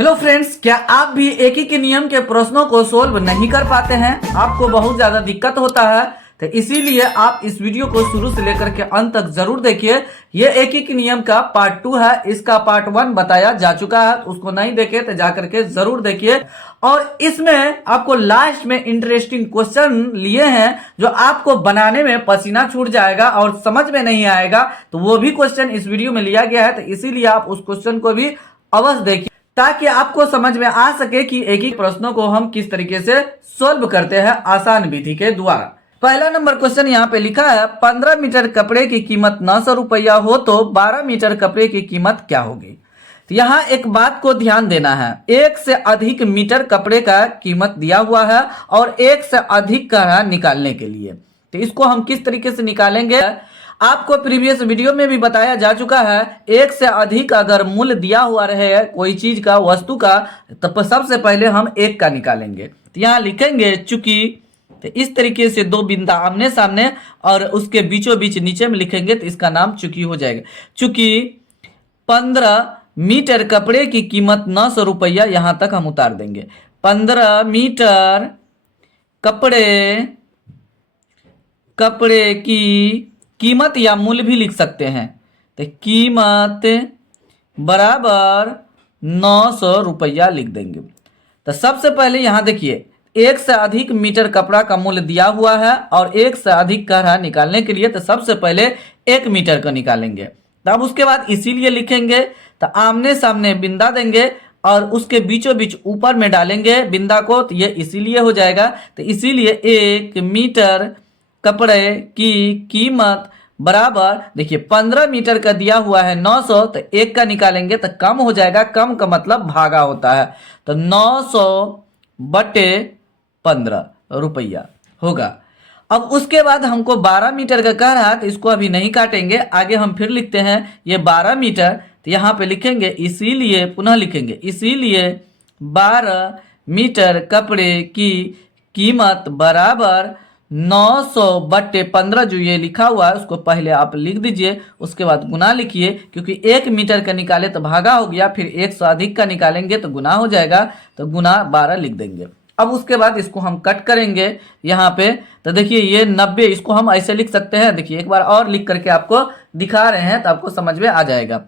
Hello friends, क्या आप भी एक ही के नियम के प्रश्नों को सोल्व नहीं कर पाते हैं? आपको बहुत ज्यादा दिक्कत होता है, तो इसीलिए आप इस वीडियो को शुरू से लेकर के अंत तक जरूर देखिए। ये एक ही के नियम का पार्ट 2 है। इसका पार्ट 1 बताया जा चुका है, उसको नहीं देखे तो जाकर के जरूर देखिए। और इसमें आपको लास्ट में इंटरेस्टिंग क्वेश्चन लिए हैं जो आपको बनाने में पसीना छूट जाएगा और समझ में नहीं आएगा, तो वो भी क्वेश्चन इस वीडियो में लिया गया है। तो इसीलिए आप उस क्वेश्चन को भी अवश्य देखिए ताकि आपको समझ में आ सके कि एक ही प्रश्नों को हम किस तरीके से सोल्व करते हैं आसान विधि के द्वारा। पहला नंबर क्वेश्चन यहाँ पे लिखा है, 15 मीटर कपड़े की कीमत 900 रुपया हो तो 12 मीटर कपड़े की कीमत क्या होगी? तो यहाँ एक बात को ध्यान देना है, एक से अधिक मीटर कपड़े का कीमत दिया हुआ है और एक से अधिक का निकालने के लिए, तो इसको हम किस तरीके से निकालेंगे आपको प्रीवियस वीडियो में भी बताया जा चुका है। एक से अधिक अगर मूल्य दिया हुआ रहे कोई चीज का, वस्तु का, तो सबसे पहले हम एक का निकालेंगे। तो यहाँ लिखेंगे चूंकि, तो इस तरीके से दो बिंदा आमने सामने और उसके बीचों बीच नीचे में लिखेंगे तो इसका नाम चूंकि हो जाएगा। चूंकि 15 मीटर कपड़े की कीमत 900 रुपया, यहां तक हम उतार देंगे। 15 मीटर कपड़े की कीमत या मूल्य भी लिख सकते हैं, तो कीमत बराबर 900 रुपया लिख देंगे। तो सबसे पहले यहां देखिए, एक से अधिक मीटर कपड़ा का मूल्य दिया हुआ है और एक से अधिक का है निकालने के लिए, तो सबसे पहले 1 मीटर का निकालेंगे। तब उसके बाद इसीलिए लिखेंगे, तो आमने सामने बिंदा देंगे और उसके बीचों बीच ऊपर में डालेंगे बिंदा को, तो ये इसीलिए हो जाएगा। तो इसीलिए 1 मीटर कपड़े की कीमत बराबर, देखिए 15 मीटर का दिया हुआ है 900, तो एक का निकालेंगे तो कम हो जाएगा। कम का मतलब भागा होता है, तो 900 बटे 15 रुपया होगा। अब उसके बाद हमको 12 मीटर का कह रहा है, तो इसको अभी नहीं काटेंगे, आगे हम फिर लिखते हैं ये 12 मीटर, तो यहाँ पे लिखेंगे इसीलिए, पुनः लिखेंगे इसीलिए 12 मीटर कपड़े की कीमत बराबर 900 बट्टे 15, जो ये लिखा हुआ है उसको पहले आप लिख दीजिए, उसके बाद गुना लिखिए, क्योंकि 1 मीटर का निकाले तो भागा हो गया, फिर 1 से अधिक का निकालेंगे तो गुना हो जाएगा, तो गुना 12 लिख देंगे। अब उसके बाद इसको हम कट करेंगे यहाँ पे, तो देखिए ये 90, इसको हम ऐसे लिख सकते हैं। देखिए एक बार और लिख करके आपको दिखा रहे हैं तो आपको समझ में आ जाएगा।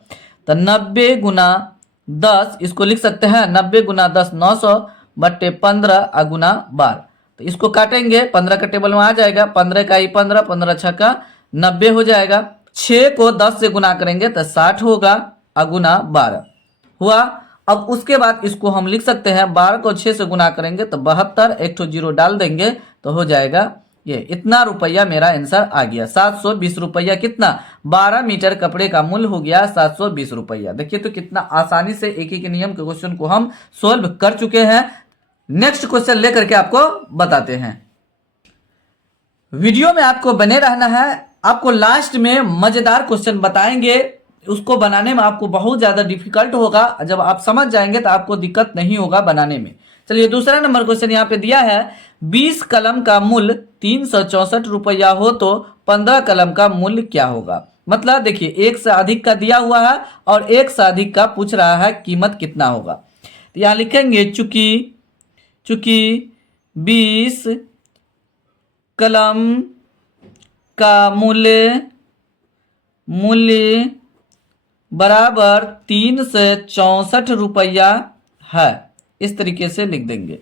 तो 90 गुना 10 इसको लिख सकते हैं, 90 गुना 10 900 बट्टे 15 गुना 12। तो इसको काटेंगे, 15 का टेबल में आ जाएगा, 15 का ही 15, 15 छक्का 90 हो जाएगा। 6 को 10 से गुना करेंगे तो 60 होगा, अगुना 12 हुआ। अब उसके बाद इसको हम लिख सकते हैं, 12 को 6 से गुना करेंगे तो 72, एक तो जीरो डाल देंगे तो हो जाएगा ये इतना रुपया। मेरा आंसर आ गया 720 रुपया। कितना? 12 मीटर कपड़े का मूल्य हो गया 720 रुपया। देखिए तो कितना आसानी से एक ही के नियम के क्वेश्चन को हम सोल्व कर चुके हैं। नेक्स्ट क्वेश्चन लेकर के आपको बताते हैं। वीडियो में आपको बने रहना है, आपको लास्ट में मजेदार क्वेश्चन बताएंगे, उसको बनाने में आपको बहुत ज्यादा डिफिकल्ट होगा। जब आप समझ जाएंगे तो आपको दिक्कत नहीं होगा बनाने में। चलिए दूसरा नंबर क्वेश्चन यहाँ पे दिया है, 20 कलम का मूल्य 364 रुपया हो तो 15 कलम का मूल्य क्या होगा? मतलब देखिए एक से अधिक का दिया हुआ है और एक से अधिक का पूछ रहा है कीमत कितना होगा। तो यहाँ लिखेंगे चूंकि 20 कलम का मूल्य बराबर 364 रुपया है, इस तरीके से लिख देंगे।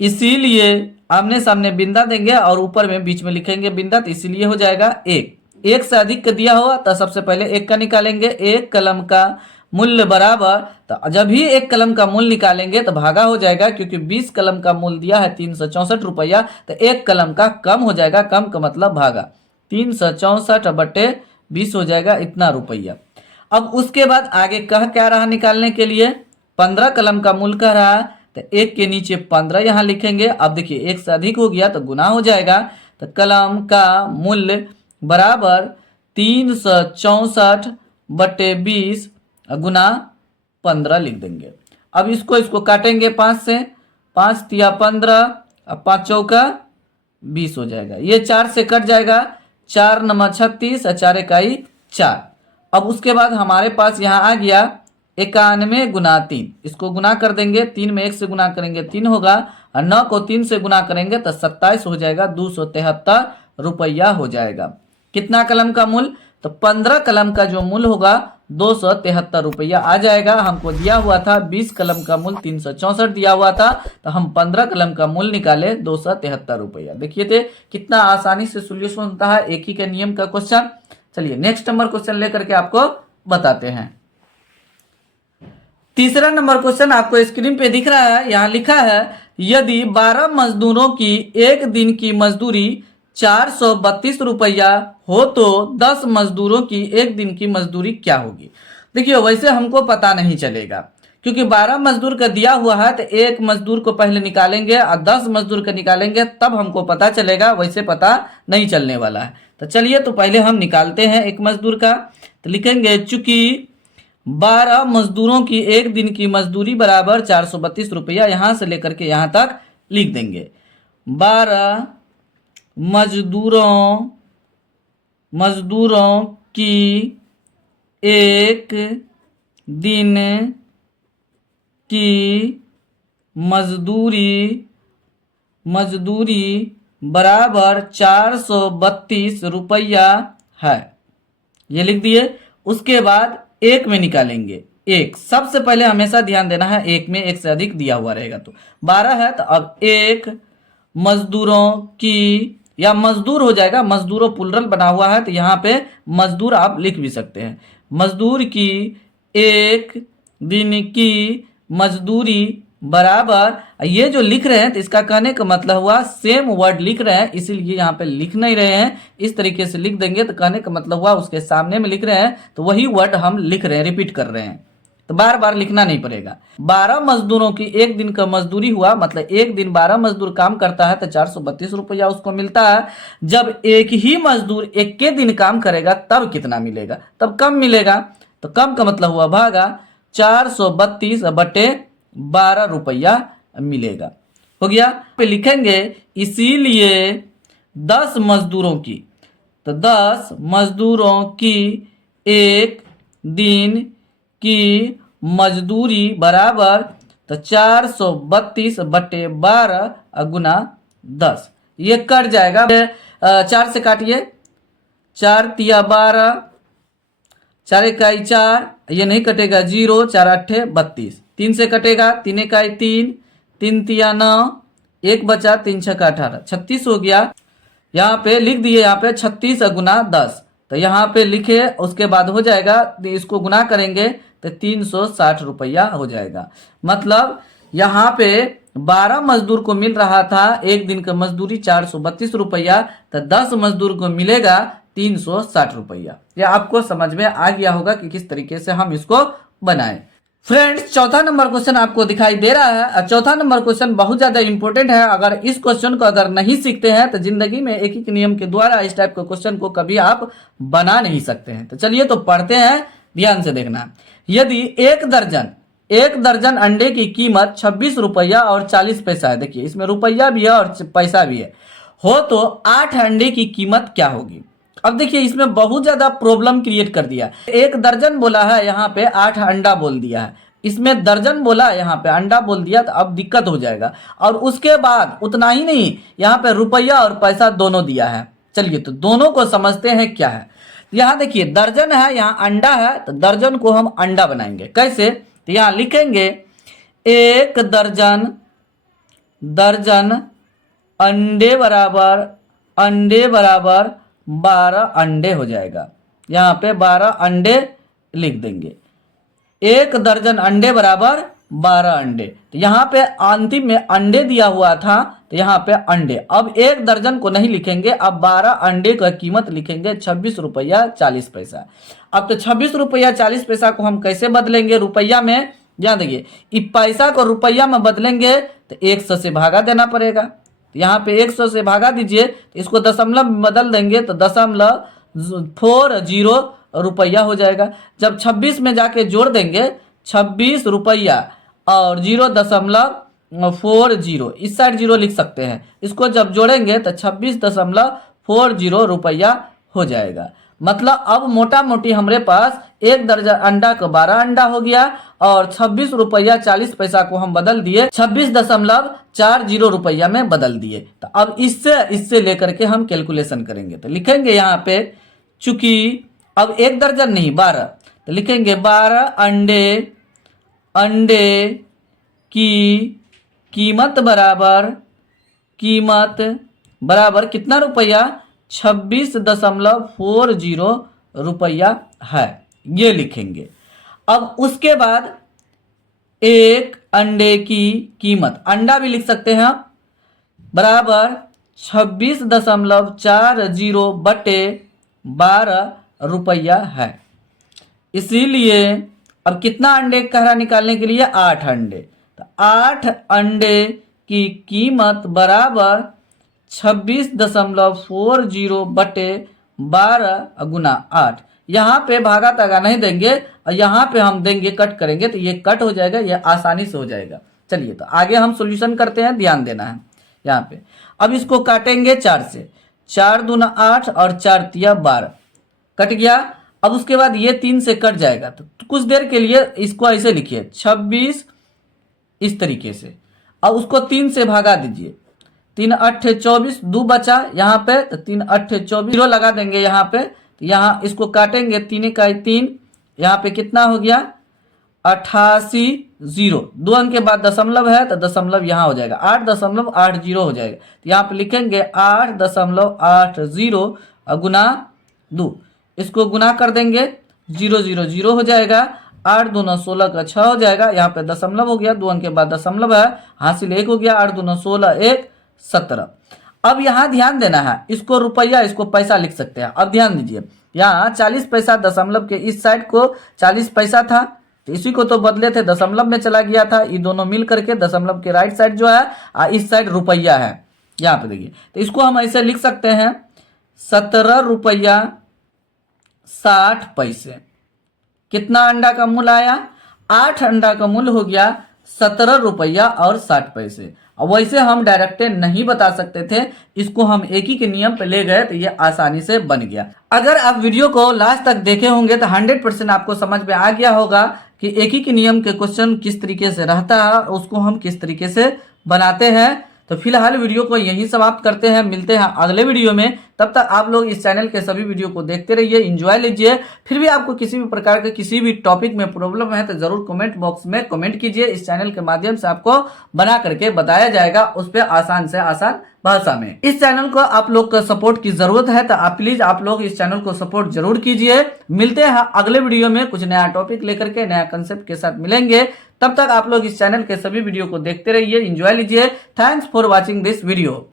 इसीलिए आमने सामने बिंदा देंगे और ऊपर में बीच में लिखेंगे बिंदा, तो इसीलिए हो जाएगा एक से अधिक का दिया हुआ तो सबसे पहले एक का निकालेंगे। 1 कलम का मूल्य बराबर, तो जब भी 1 कलम का मूल्य निकालेंगे तो भागा हो जाएगा, क्योंकि 20 कलम का मूल्य दिया है 364 रुपया, तो 1 कलम का कम हो जाएगा, कम का मतलब भागा, 364 बटे 20 हो जाएगा इतना रुपया। अब उसके बाद आगे कह क्या रहा निकालने के लिए, 15 कलम का मूल्य कह रहा है, तो 1 के नीचे 15 यहाँ लिखेंगे। अब देखिए 1 से अधिक हो गया तो गुना हो जाएगा, तो कलम का मूल्य बराबर 364 बटे 20 गुना 15 लिख देंगे। अब इसको काटेंगे 5 से, 5 तिया 15, अब 5 चौका 20 हो जाएगा। ये 4 से कट जाएगा, 4 नम 36 और 4 इकाई 4। अब उसके बाद हमारे पास यहाँ आ गया 91 गुना 3, इसको गुना कर देंगे, 3 में 1 से गुना करेंगे 3 होगा, और 9 को 3 से गुना करेंगे तो 27 हो जाएगा, 273 रुपया हो जाएगा। कितना कलम का मूल्य? तो 15 कलम का जो मूल्य होगा 273 रुपया आ जाएगा। हमको दिया हुआ था 20 कलम का मूल्य 364 दिया हुआ था, तो हम 15 कलम का मूल्य निकाले 273 रुपया। देखिए थे कितना आसानी से सोल्यूशन होता है एक ही के नियम का क्वेश्चन। चलिए नेक्स्ट नंबर क्वेश्चन लेकर के आपको बताते हैं। तीसरा नंबर क्वेश्चन आपको स्क्रीन पे दिख रहा है, यहाँ लिखा है यदि 12 मजदूरों की एक दिन की मजदूरी 432 रुपया हो तो 10 मजदूरों की एक दिन की मजदूरी क्या होगी? देखिए वैसे हमको पता नहीं चलेगा, क्योंकि 12 मजदूर का दिया हुआ है तो एक मजदूर को पहले निकालेंगे और 10 मजदूर का निकालेंगे तब हमको पता चलेगा, वैसे पता नहीं चलने वाला है। तो चलिए तो पहले हम निकालते हैं एक मजदूर का। तो लिखेंगे चूंकि 12 मजदूरों की एक दिन की मजदूरी बराबर 432 रुपया, यहां से लेकर के यहां तक लिख देंगे। 12 मजदूरों की एक दिन की मजदूरी बराबर 432 रुपया है, ये लिख दिए। उसके बाद एक में निकालेंगे, एक सबसे पहले हमेशा ध्यान देना है, एक में एक से अधिक दिया हुआ रहेगा तो 12 है, तो अब एक मजदूरों की, या मजदूर हो जाएगा, मजदूरों प्लुरल बना हुआ है तो यहाँ पे मजदूर आप लिख भी सकते हैं। मजदूर की एक दिन की मजदूरी बराबर, ये जो लिख रहे हैं तो इसका कहने का मतलब हुआ सेम वर्ड लिख रहे हैं, इसीलिए यहाँ पे लिख नहीं रहे हैं, इस तरीके से लिख देंगे तो कहने का मतलब हुआ उसके सामने में लिख रहे हैं तो वही वर्ड हम लिख रहे हैं, रिपीट कर रहे हैं, तो बार बार लिखना नहीं पड़ेगा। 12 मजदूरों की एक दिन का मजदूरी हुआ, मतलब एक दिन 12 मजदूर काम करता है तो 432 रुपया उसको मिलता है। जब एक ही मजदूर एक के दिन काम करेगा तब कितना मिलेगा? तब कम मिलेगा, तो कम का मतलब हुआ भागा 432 बटे 12 रुपया मिलेगा, हो गया। पे लिखेंगे इसीलिए 10 मजदूरों की, तो 10 मजदूरों की एक दिन की मजदूरी बराबर, तो 432 बटे 12 गुना 10, ये कट जाएगा। 4 से काटिए, 4 तिया 12, 4 इकाई 4, ये नहीं कटेगा 0, 4 अट्ठे 32, 3 से कटेगा, 3 इकाई 3, 3 तिया 9, 1 बचा, 3 छक्का 18, 36 हो गया। यहाँ पे लिख दिए, यहाँ पे 36 गुना 10, तो यहाँ पे लिखे, उसके बाद हो जाएगा, इसको गुना करेंगे तो 360 रुपया हो जाएगा। मतलब यहाँ पे 12 मजदूर को मिल रहा था एक दिन का मजदूरी 432 रुपया, तो 10 मजदूर को मिलेगा 360 रुपया। यह आपको समझ में आ गया होगा कि किस तरीके से हम इसको बनाएं। फ्रेंड्स चौथा नंबर क्वेश्चन आपको दिखाई दे रहा है, चौथा नंबर क्वेश्चन बहुत ज्यादा इंपॉर्टेंट है। अगर इस क्वेश्चन को अगर नहीं सीखते हैं तो जिंदगी में एक ही नियम के द्वारा इस टाइप के क्वेश्चन को कभी आप बना नहीं सकते हैं। तो चलिए तो पढ़ते हैं, ध्यान से देखना। यदि एक दर्जन अंडे की कीमत 26 रुपया और 40 पैसा है, देखिए इसमें रुपया भी है और पैसा भी है, हो तो 8 अंडे की कीमत क्या होगी? अब देखिए इसमें बहुत ज्यादा प्रॉब्लम क्रिएट कर दिया। एक दर्जन बोला है, यहाँ पे 8 अंडा बोल दिया है, इसमें दर्जन बोला, यहाँ पे अंडा बोल दिया, तो अब दिक्कत हो जाएगा। और उसके बाद उतना ही नहीं, यहाँ पे रुपया और पैसा दोनों दिया है। चलिए तो दोनों को समझते हैं क्या है। यहाँ देखिए दर्जन है, यहाँ अंडा है, तो दर्जन को हम अंडा बनाएंगे कैसे? तो यहाँ लिखेंगे एक दर्जन अंडे बराबर 12 अंडे हो जाएगा। यहाँ पे 12 अंडे लिख देंगे। एक दर्जन अंडे बराबर 12 अंडे, तो यहाँ पे अंतिम में अंडे दिया हुआ था, तो यहाँ पे अंडे। अब एक दर्जन को नहीं लिखेंगे, अब 12 अंडे का कीमत लिखेंगे 26 रुपया 40 पैसा। अब तो 26 रुपया 40 पैसा को हम कैसे बदलेंगे रुपया में? ध्यान देखिए, इस पैसा को रुपया में बदलेंगे तो 100 से भागा देना पड़ेगा। तो यहाँ पे 100 से भागा दीजिए, तो इसको दशमलव में बदल देंगे तो 0.40 रुपया हो जाएगा। जब 26 में जाके जोड़ देंगे 26 रुपया और 0.40, इस साइड 0 लिख सकते हैं, इसको जब जोड़ेंगे तो 26.40 रुपया हो जाएगा। मतलब अब मोटा मोटी हमारे पास एक दर्जन अंडा का 12 अंडा हो गया और 26 रुपया 40 पैसा को हम बदल दिए 26.40 रुपया में बदल दिए। तो अब इससे लेकर के हम कैलकुलेशन करेंगे। तो लिखेंगे यहाँ पे, चूंकि अब एक दर्जन नहीं 12, तो लिखेंगे 12 अंडे की कीमत बराबर कितना रुपया, 26.40 रुपया है, ये लिखेंगे। अब उसके बाद एक अंडे की कीमत, अंडा भी लिख सकते हैं आप, बराबर 26.40 बटे 12 रुपया है। इसीलिए अब कितना अंडे कह रहा निकालने के लिए, 8 अंडे, तो 8 अंडे की कीमत बराबर 26.40 बटे 12 गुना 8। यहाँ पे भागा तागा नहीं देंगे और यहाँ पे हम देंगे, कट करेंगे तो ये कट हो जाएगा, ये आसानी से हो जाएगा। चलिए तो आगे हम सॉल्यूशन करते हैं, ध्यान देना है यहाँ पे। अब इसको काटेंगे 4 से, 4 दूना 8 और 4 तिया 12, कट गया। अब उसके बाद ये 3 से कट जाएगा, तो कुछ देर के लिए इसको ऐसे लिखिए 26 इस तरीके से। अब उसको 3 से भागा दीजिए, 3 8 24, 2 बचा यहाँ पे, तो 3 8 24, 0 लगा देंगे यहाँ पे। तो यहाँ इसको काटेंगे, 3 इकाई 3, यहाँ पे कितना हो गया 88, 0 2 अंक के बाद दशमलव है तो दशमलव यहाँ हो जाएगा, 8.80 हो जाएगा। तो यहाँ पे लिखेंगे 8.80 गुना 2, इसको गुना कर देंगे, 0 0 0 हो जाएगा, 8 दूना 16 का 6 हो जाएगा। यहाँ पे दशमलव हो गया, 2 अंक के बाद दशमलव है, हासिल 1 हो गया, 8 दूना 16 1 17। अब यहाँ ध्यान देना है, इसको रुपया इसको पैसा लिख सकते हैं। अब ध्यान दीजिए, यहाँ 40 पैसा दशमलव के इस साइड को 40 पैसा था, तो इसी को तो बदले थे, दशमलव में चला गया था, ये दोनों मिल करके दशमलव के राइट साइड जो है इस साइड रुपया है। यहाँ पे देखिए, तो इसको हम ऐसे लिख सकते हैं 17 रुपया 60 पैसे। कितना अंडा का मूल्य आया, 8 अंडा का मूल्य हो गया 17 रुपया और 60 पैसे। अब वैसे हम डायरेक्ट नहीं बता सकते थे, इसको हम एक ही के नियम पे ले गए तो ये आसानी से बन गया। अगर आप वीडियो को लास्ट तक देखे होंगे तो 100% आपको समझ में आ गया होगा कि एक ही के नियम के क्वेश्चन किस तरीके से रहता है और उसको हम किस तरीके से बनाते हैं। तो फिलहाल वीडियो को यहीं समाप्त करते हैं, मिलते हैं अगले वीडियो में। तब तक आप लोग इस चैनल के सभी वीडियो को देखते रहिए, एंजॉय लीजिए। फिर भी आपको किसी भी प्रकार के किसी भी टॉपिक में प्रॉब्लम है तो जरूर कमेंट बॉक्स में कमेंट कीजिए, इस चैनल के माध्यम से आपको बना करके बताया जाएगा, उस पर आसान से आसान भाषा में। इस चैनल को आप लोग का सपोर्ट की जरूरत है, तो आप प्लीज आप लोग इस चैनल को सपोर्ट जरूर कीजिए। मिलते हैं अगले वीडियो में कुछ नया टॉपिक लेकर के, नया कंसेप्ट के साथ मिलेंगे। तब तक आप लोग इस चैनल के सभी वीडियो को देखते रहिए, एंजॉय लीजिए। Thanks for watching this video.